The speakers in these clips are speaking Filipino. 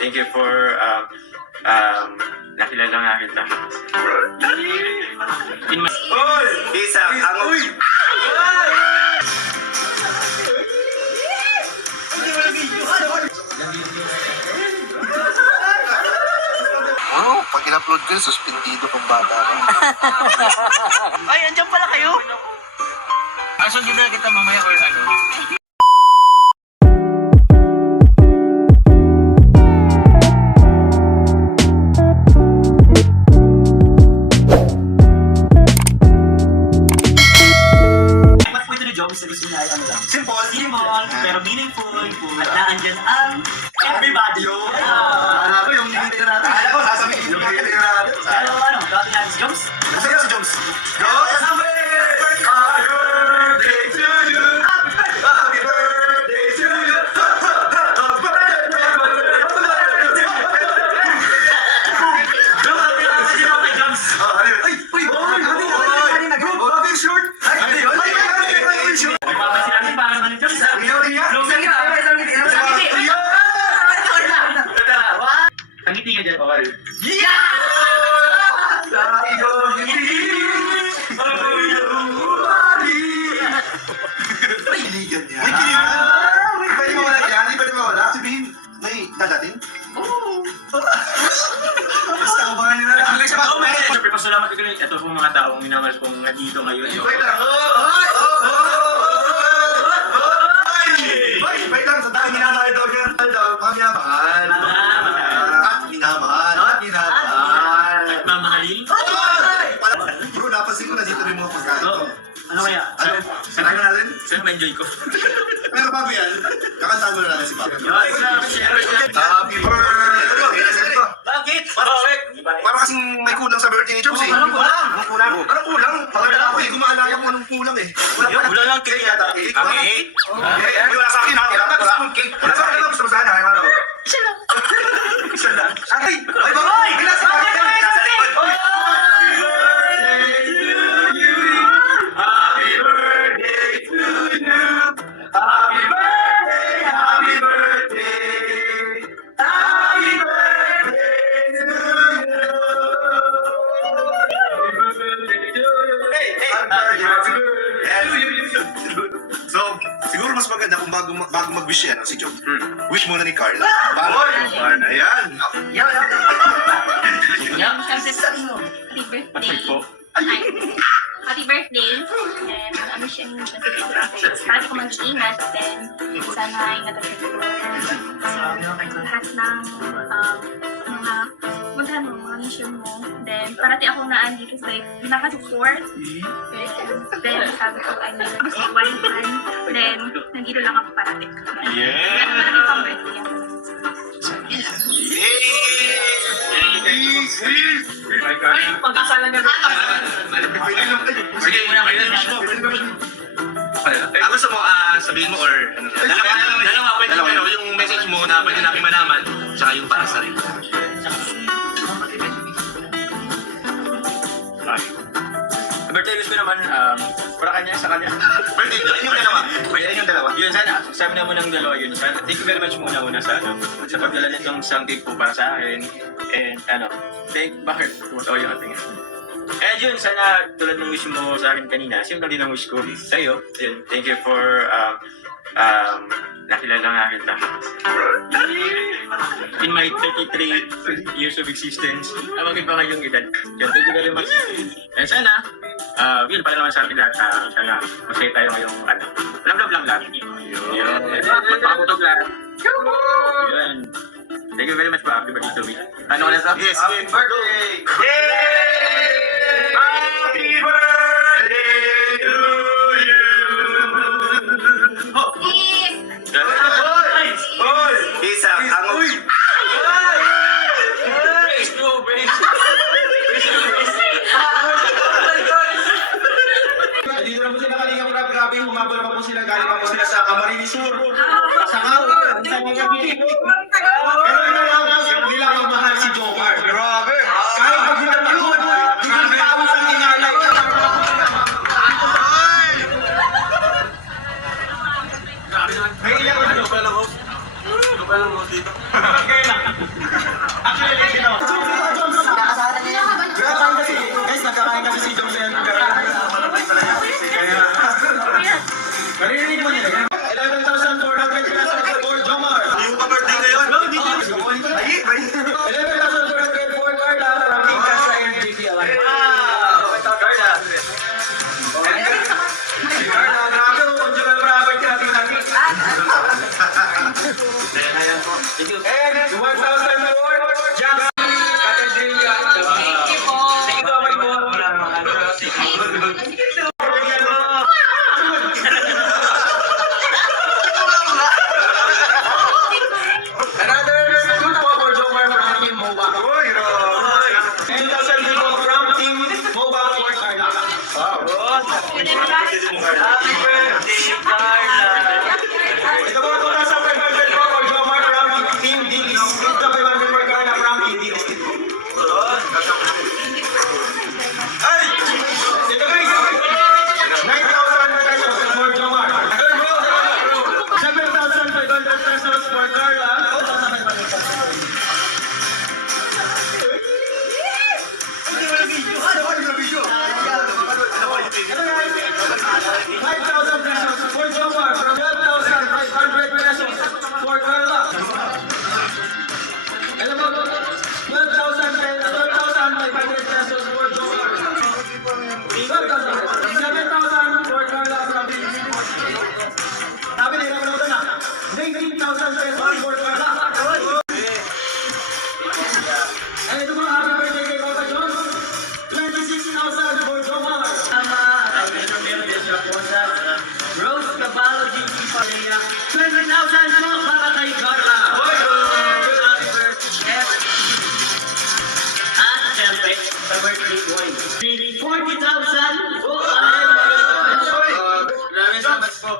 thank you for nakilala nga kita. In my... Isa, ang... Oh, pag in-upload ko yun, suspendido kung bata ka. Ay, andyan pala kayo? Sundin na kita mamaya or ano? Mas po ito ni Jones na gusto niya ay ano lang. Simple. Simple, pero meaningful. At naandyan ang everybody. Alam ko yung hindi na natin. Alam ko, sasabihin yung hindi na natin. Ano, dati natin si Jones? Nasaan si Jones? Jones! Happy birthday to you! Happy birthday to you! Happy birthday! Short! Ano yun? Papansin natin parang ano Jones? Tangiti ka dyan. Kiligan niya. May kiligan. Pwede mo wala yan? Pwede mo wala? Sabihin, may dadating? Oo. Basta ako ba nila? Siyempre, pasalamat ko rin ito pong mga taong minamahal kong nandito ngayon. Wait lang. Wait lang. Sa dahil minamahal daw niya. Mga minamahal. At minamahal. At mamahalin. Bro, napansin ko na dito rin mga pagkain. Ano kaya? Ano? Sarayin na natin? Saan ma-enjoy ko? Pero bago yan, kakantaan mo na natin si Papa. Happy birthday! Bakit? Parang kasing may kulang sa birthday ni Chops eh. Anong kulang? Anong kulang? Anong kulang? Pakala ko eh, kumaalala ko anong kulang eh. Wala lang cake yata. Cake? Cake? Hindi wala sa akin ha. Wala gusto mong cake. Wala sa akin na gusto mo sana. Isa lang. Isa lang. Ay! Ay! Ay! Nasa akin! Nasa likod! Happy birthday to you! Happy birthday! Happy birthday! Happy birthday to you! So, siguro mas maganda kung bago mag-wish yan, si Joe. Wish muna ni Carla. Ayan. Yan. Kasi sabi mo, happy birthday. Perfect po. Happy birthday. And ano siya yung parati ko mag-iingat. Then, sana ay natagpuan ko. Kasi lahat ng mga puntahan mo, mga mission mo. Then, parati ako naandito sa nakasupport. Then, sabi ko ay gusto ko one time. Then, nandito lang ako parati. Yeah. Marami pang birthday ako. Pagkasala niya. Sige, muna kayo. Ang gusto mo, sabihin mo or ano? Dalawa, yung message mo na pwede namin malaman, tsaka yung para sa rin. Birthday wish ko naman, para kanya, sa kanya. Pwede, yung dalawa. Yun, sana, sabi na mo ng dalawa yun. Sana, thank you very much muna sa pagdala nitong isang cake po para sa akin. And bakit? Tumatawa yung ating. And yun, sana tulad ng wish mo sa akin kanina, simple din ang wish ko sa iyo. Yun, thank you for nakilala nga kita. In my 33 years of existence, bakit pa ngayong edad? Yun, thank you very much. And sana, yun, para naman sa akin lahat, sana masaya tayo ngayong love lang lahat. Yun, magpaputog lahat. Yun. Thank you very much pa, happy birthday to me. Ano ka na sa? Yes, happy birthday! Yay! Happy birthday to you! Hoy! Isa, ang... Dito na po sila kalinga, grabe, humabol pa po sila, galing pa po sila sa Camarines Sur. Sa Kawan, sa mga gabi. Pero nila ang mahal si Joker. Grabe! Kahit pag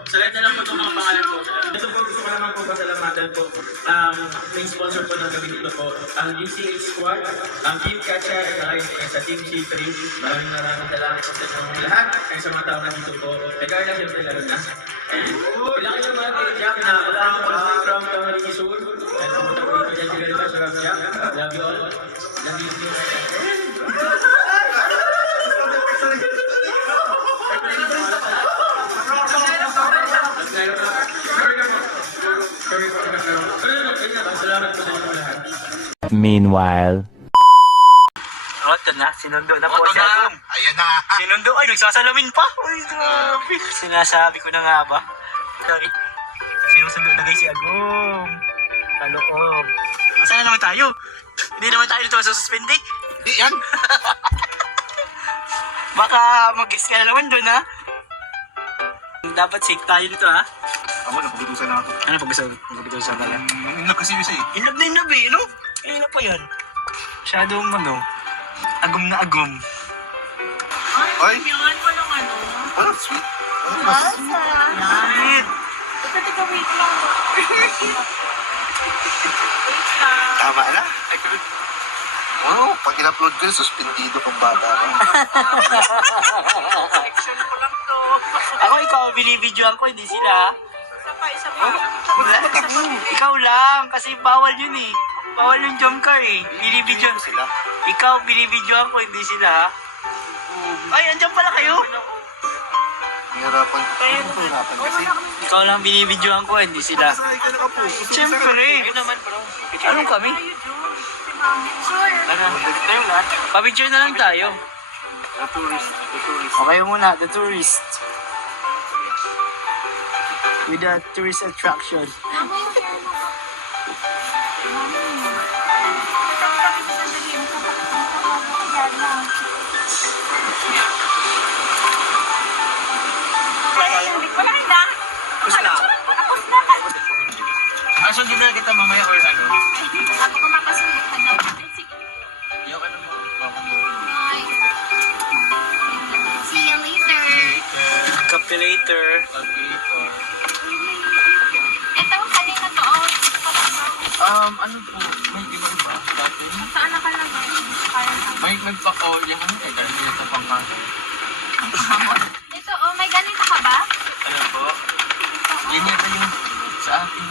Select na lang po itong mga pangalan po. Ito po, gusto ko naman po pasalamatan po. Main sponsor po ng gabi dito po, ang UCH Squad, ang Team Katya, at sa Team C3. Maraming salamat po sa inyong lahat. Kaya sa mga tao na dito po. Regardless, siyempre lalo na. Kailangan nyo mga Jack na wala akong pala from Tamariki Sur. Kaya pumunta po dito dyan si Garita, sa Jack. Love you all. Love you. Salamat po sa inyo lahat. Meanwhile. Oh, ito na. Sinundo na po siya. Ayan na. Sinundo. Ay, nagsasalamin pa. Ay, grabe. Sinasabi ko na nga ba? Sorry. Sinusundo na guys si Agum. Kaloob. Masaya naman tayo. Hindi naman tayo dito masususpindi. Di yan. Baka mag-guess ka na naman doon, ha? Dapat safe tayo dito, ha? Ako, napagutusan na ako. Ano pag-gusto pala? Inap kasi yung sa'yo. Inab na inab eh, no? Inab pa yan. Masyadong agum na agum. Ay, Yun, walang ano. parang sweet. Ano ba? Shit! Teka, wait lang. Tama na. Wow, pag in-upload ko yun, suspendido kung bata ka. Section ko lang to. Ako ikaw, binibidyoan ko, hindi sila, ha? Isa pa. Ikaw lang, kasi bawal yun eh. Bawal yung jump car eh. Binibidyoan sila. Ikaw, binibidyoan ko, hindi sila, ha? Ay, andyan pala kayo. Nahirapan. Nahirapan kasi. Ikaw lang binibidyoan ko, hindi sila. Saan ka nakapokus? Siyempre. Anong kami? Sure. Tayo na. Pabidyo na lang tayo. The tourist. Okay muna, the tourist. With the tourist attraction. Gusto na. Sundin na kita mamaya or ano? Ako kumakasunod ka daw. Sige. Yung ano mo? Bye. See you later. Copy later. Ito, kanina to. Ano po? May iba-iba. Dati. Saan ka lang eh? May nagpako. Yung ano kaya dahil nito pang kaso. Ito, oh, may ganito ka ba? Ano po? Yan yata yung sa akin.